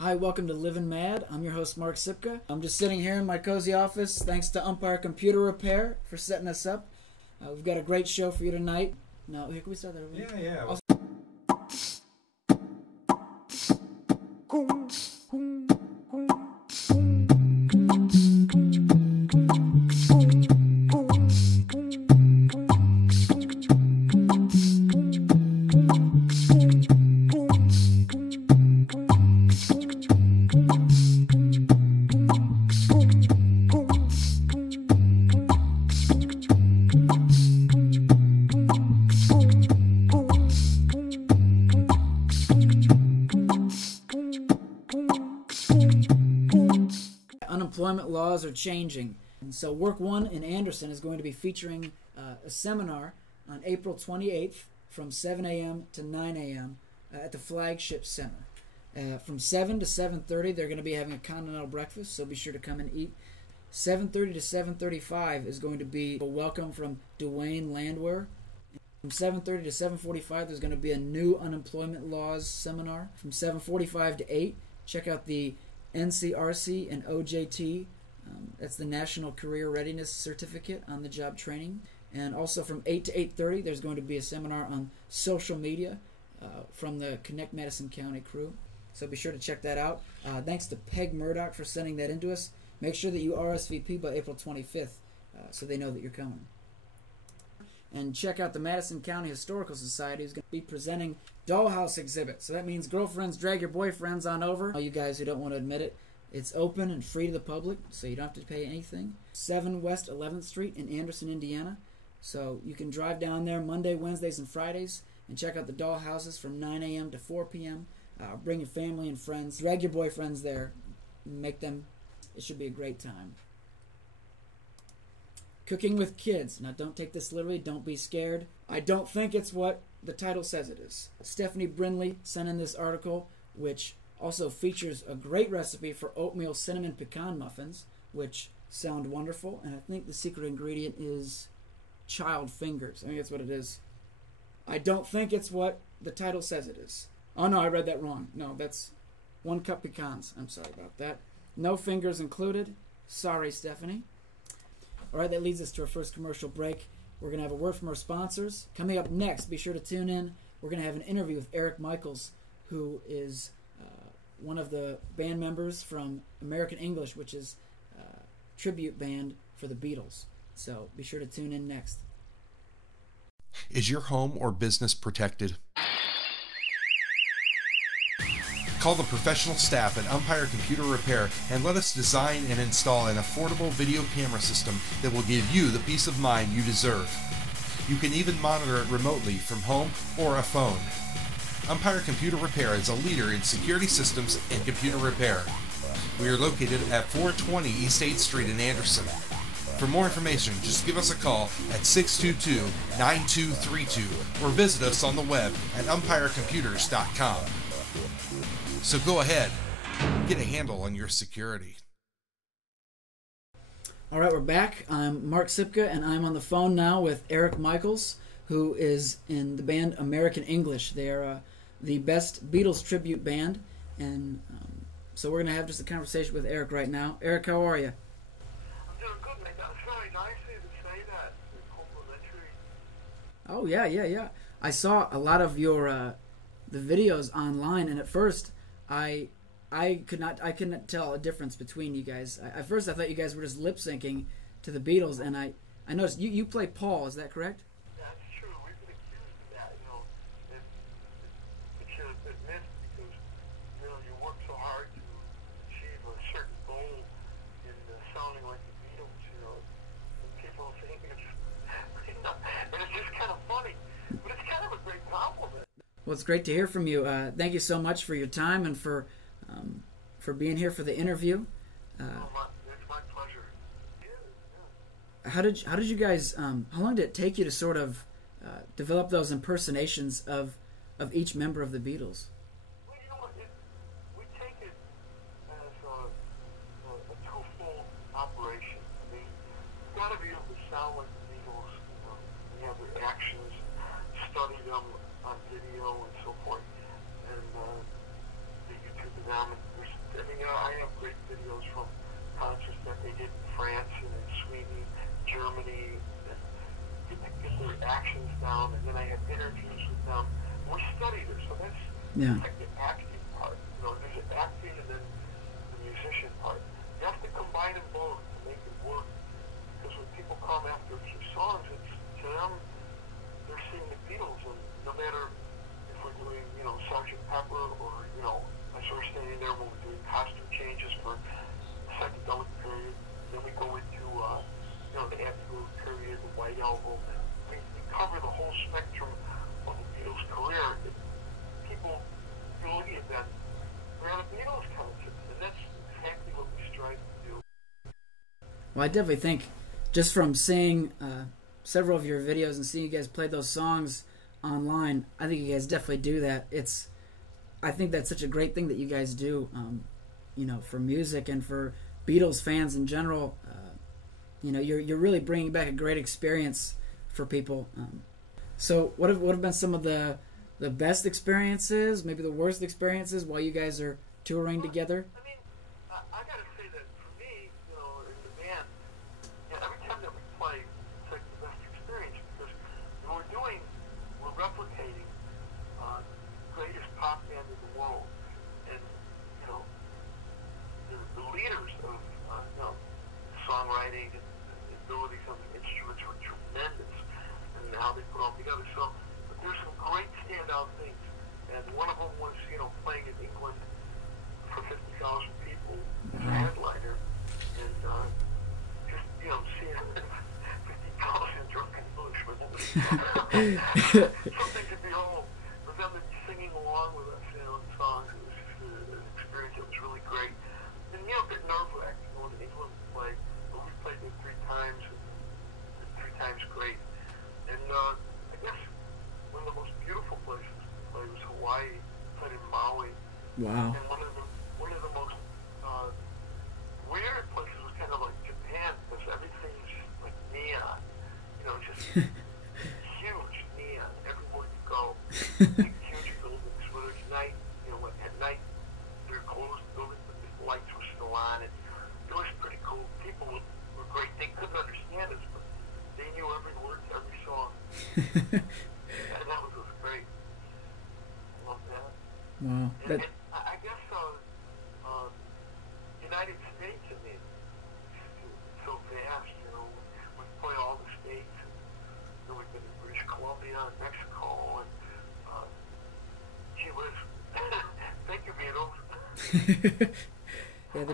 Hi, welcome to Livin Mad. I'm your host, Mark Sipka. I'm just sitting here in my cozy office, thanks to Umpire Computer Repair for setting us up. We've got a great show for you tonight. Now, here, can we start that over? Yeah. Unemployment laws are changing. And so Work 1 in Anderson is going to be featuring a seminar on April 28th from 7 a.m. to 9 a.m. At the Flagship Center. From 7 to 7:30, they're going to be having a continental breakfast, so be sure to come and eat. 7:30 to 7:35 is going to be a welcome from Dwayne Landwehr. From 7:30 to 7:45, there's going to be a new unemployment laws seminar. From 7:45 to 8, check out the NCRC and OJT. That's the National Career Readiness Certificate on the job training. And also from 8 to 8:30, there's going to be a seminar on social media from the Connect Madison County crew. So be sure to check that out. Thanks to Peg Murdoch for sending that into us. Make sure that you RSVP by April 25th so they know that you're coming. And check out the Madison County Historical Society, who's going to be presenting Dollhouse exhibit. So that means girlfriends, drag your boyfriends on over. All you guys who don't want to admit it, it's open and free to the public, so you don't have to pay anything. 7 West 11th Street in Anderson, Indiana. So you can drive down there Monday, Wednesdays, and Fridays and check out the dollhouses from 9 a.m. to 4 p.m. Bring your family and friends. Drag your boyfriends there. Make them. It should be a great time. Cooking with kids. Now, don't take this literally. Don't be scared. I don't think it's what the title says it is. Stephanie Brindley sent in this article, which also features a great recipe for oatmeal cinnamon pecan muffins, which sound wonderful. And I think the secret ingredient is child fingers. I think that's what it is. I don't think it's what the title says it is. Oh, no, I read that wrong. No, that's 1 cup pecans. I'm sorry about that. No fingers included. Sorry, Stephanie. All right, that leads us to our first commercial break. We're going to have a word from our sponsors. Coming up next, be sure to tune in. We're going to have an interview with Eric Michaels, who is one of the band members from American English, which is a tribute band for the Beatles. So be sure to tune in next. Is your home or business protected? Call the professional staff at Umpire Computer Repair and let us design and install an affordable video camera system that will give you the peace of mind you deserve. You can even monitor it remotely from home or a phone. Umpire Computer Repair is a leader in security systems and computer repair. We are located at 420 East 8th Street in Anderson. For more information, just give us a call at 622-9232 or visit us on the web at umpirecomputers.com. So go ahead, get a handle on your security. All right, we're back. I'm Mark Sipka, and I'm on the phone now with Eric Michaels, who is in the band American English. They are the best Beatles tribute band, and so we're going to have just a conversation with Eric right now. Eric, how are you? I'm doing good, man. That's very nice of you to say that. It's complimentary. Oh, yeah. I saw a lot of your the videos online, and at first I couldn't tell a difference between you guys. At first I thought you guys were just lip syncing to the Beatles, and I noticed you play Paul. Is that correct? That's true. We've been accused of that. It should have been missed because you work so hard to achieve a certain goal in sounding like the Beatles. And people think it's and it's just kind of funny, but it's kind of a great compliment. Well, it's great to hear from you. Thank you so much for your time and for being here for the interview. It's my pleasure. Yeah. How did you guys? How long did it take you to sort of develop those impersonations of each member of the Beatles? Well, you know what? We take it as a twofold operation. I mean, you've got to be able to sound like the Beatles. We have their actions, study them on video and so forth, and the YouTube them. There's Sweden, Germany, and get their actions down, and then I have interviews with them. We studied it, so that's like the acting part. You know, there's an acting and then the musician part. You have to combine them both to make it work. Because when people come after a few songs, it's to them, they're seeing the Beatles, and no matter if we're doing, you know, Sgt. Pepper, or, you know, I sort of standing there when we're doing costume changes for the psychedelic period, then we go into, you know, the Absolute period, the White Album, and we cover the whole spectrum of the Beatles' career. People, you're looking at that, we're on a Beatles concert, and that's exactly what we strive to do. Well, I definitely think, just from seeing several of your videos and seeing you guys play those songs online, I think you guys definitely do that. I think that's such a great thing that you guys do, you know, for music and for Beatles fans in general. You know, you're really bringing back a great experience for people. So what have been some of the best experiences, maybe the worst experiences while you guys are touring together? I mean, I gotta say that for me, you know, in the band, you know, every time that we play, it's like the best experience, because when we're replicating the greatest pop band in the world, and, you know, the leaders of, you know, songwriting and the abilities on the instruments were tremendous, and how they put all together. So there's some great standout things, and one of them was, you know, playing in England for 50,000 people as a headliner, and just, you know, seeing 50,000 drunken Englishmen. Something to behold. For them to be singing along with us, you know, the songs, it was just an experience that was really great. And, you know, a bit nerve-wracking going to England to play, but we played there 3 times, and 3 times great. And I guess one of the most beautiful places to play was Hawaii, played in Maui. Wow. And one of the most weird places was kind of like Japan, because everything's like neon. You know, just huge neon everywhere you go. Big, huge buildings, whether it's night, you know, at night they're closed buildings, but the lights were still on. And it was pretty cool. People were great. They couldn't understand us, but they knew every word to every song. And that was great. I love that. Wow. And I guess United States, I mean, it's so vast, you know. We play all the states, and you know, we've been in British Columbia and Mexico, and gee whiz. Thank you, Beatles. Yeah,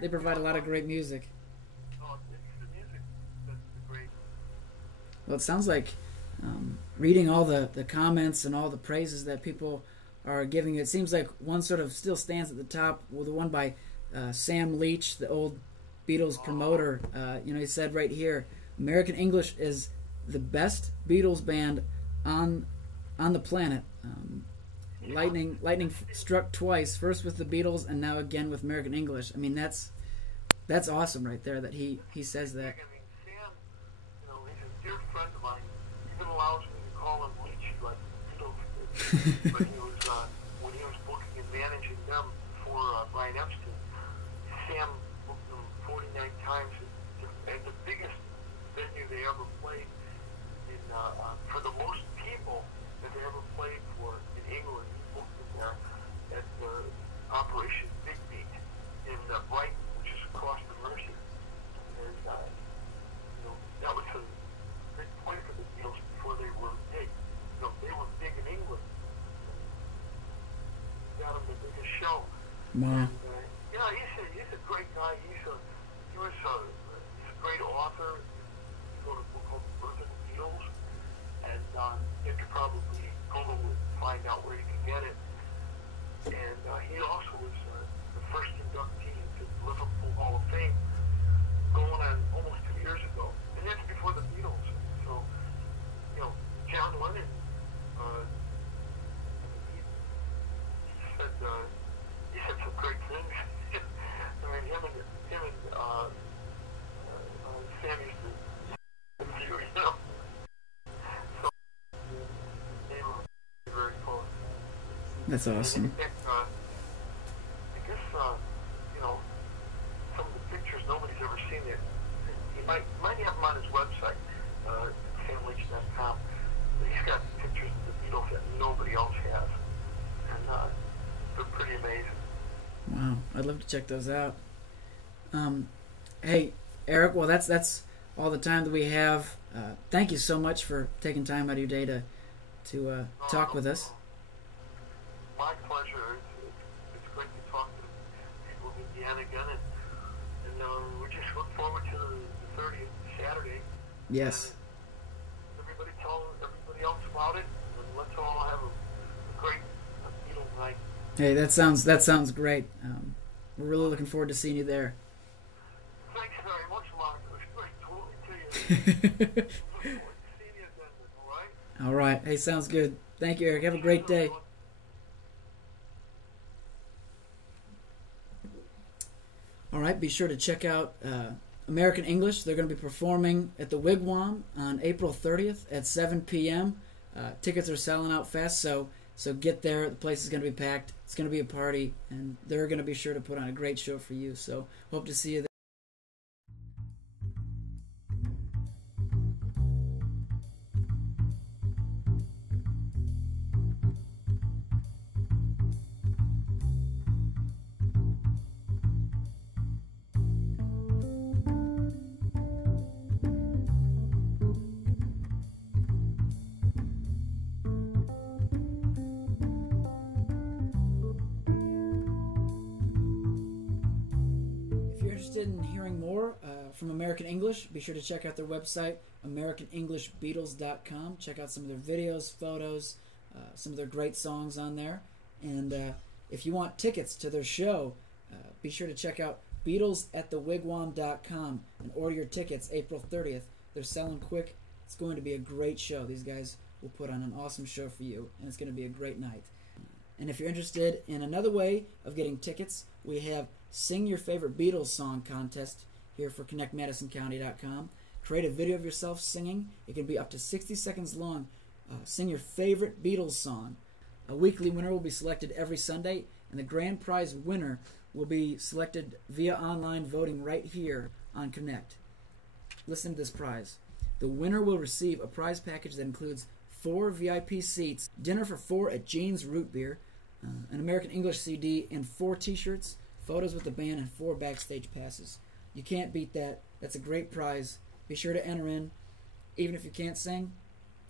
they provide a lot of great music. Oh, it's the music that's great. Well, it sounds like reading all the comments and all the praises that people are giving you, it seems like one sort of still stands at the top, with the one by Sam Leach, the old Beatles promoter. You know, he said right here, American English is the best Beatles band on the planet. Lightning struck twice, first with the Beatles and now again with American English. I mean, that's awesome right there that he says that. I mean, Sam, you know, he's a dear friend of mine. He even allows me to call him Leachy, like the Beatles did. But he was, when he was booking and managing them for Brian Epstein, Sam booked them 49 times at the biggest venue they ever played in, for the most people that they ever played for in England. He booked them there at Operation Big Beat in Brighton, which is across the Mersey. And, you know, that was a big point for the Beatles before they were big. You know, they were big in England. Got them the biggest show. Wow. And, you know, he's a great guy. He's a great author. He wrote a book called Birth of the Beatles, and you could probably Google it and find out where you can get it. And he also was the first inductee into the Liverpool Hall of Fame, going on almost 2 years ago. And that's before the Beatles. So, you know, John Lennon, he said some great things. I mean, him and Sam used to feud, you know. So they were very close. That's awesome. I guess, you know, some of the pictures, nobody's ever seen it. You might have him on his website, family.com. He's got pictures of the Beatles that nobody else has, and they're pretty amazing. Wow, I'd love to check those out. Hey, Eric, well, that's all the time that we have. Thank you so much for taking time out of your day to talk with us. My pleasure. It's great to talk to people in Indiana again, and we just look forward to the 30th, Saturday. Yes. And everybody tell everybody else about it, and let's all have a great Beatles night. Hey, that sounds great. We're really looking forward to seeing you there. Thanks very much, Mark. It was great talking to you. Look forward to seeing you again, all right? All right. Hey, sounds good. Thank you, Eric. Have a great day. All right. Be sure to check out American English. They're going to be performing at the Wigwam on April 30th at 7 p.m. Tickets are selling out fast, so get there. The place is going to be packed. It's going to be a party, and they're going to be sure to put on a great show for you. So hope to see you there. Interested in hearing more from American English, be sure to check out their website, AmericanEnglishBeatles.com. Check out some of their videos, photos, some of their great songs on there. And if you want tickets to their show, be sure to check out BeatlesAtTheWigwam.com and order your tickets April 30th. They're selling quick. It's going to be a great show. These guys will put on an awesome show for you, and it's going to be a great night. And if you're interested in another way of getting tickets, we have Sing Your Favorite Beatles Song contest here for ConnectMadisonCounty.com. Create a video of yourself singing. It can be up to 60 seconds long. Sing your favorite Beatles song. A weekly winner will be selected every Sunday, and the grand prize winner will be selected via online voting right here on Connect. Listen to this prize. The winner will receive a prize package that includes 4 VIP seats, dinner for 4 at Jane's Root Beer, an American English CD, and 4 t-shirts, photos with the band, and 4 backstage passes. You can't beat that. That's a great prize. Be sure to enter in. Even if you can't sing,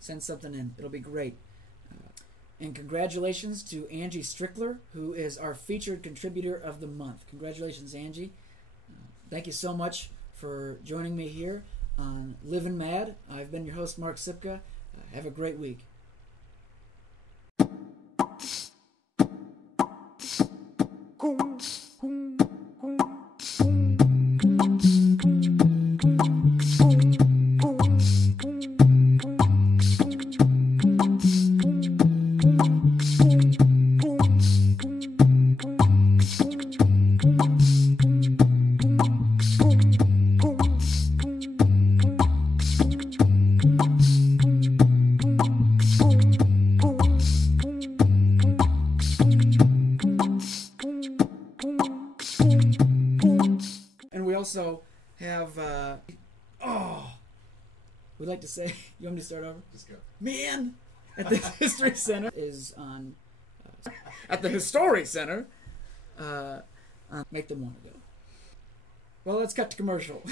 send something in. It'll be great. And congratulations to Angie Strickler, who is our featured contributor of the month. Congratulations, Angie. Thank you so much for joining me here on Livin Mad. I've been your host, Mark Sipka. Have a great week. Also have we'd like to say, you want me to start over? Just go. Man, at the History Center is on at the History Center. Make them want to go. Well, let's cut to commercial.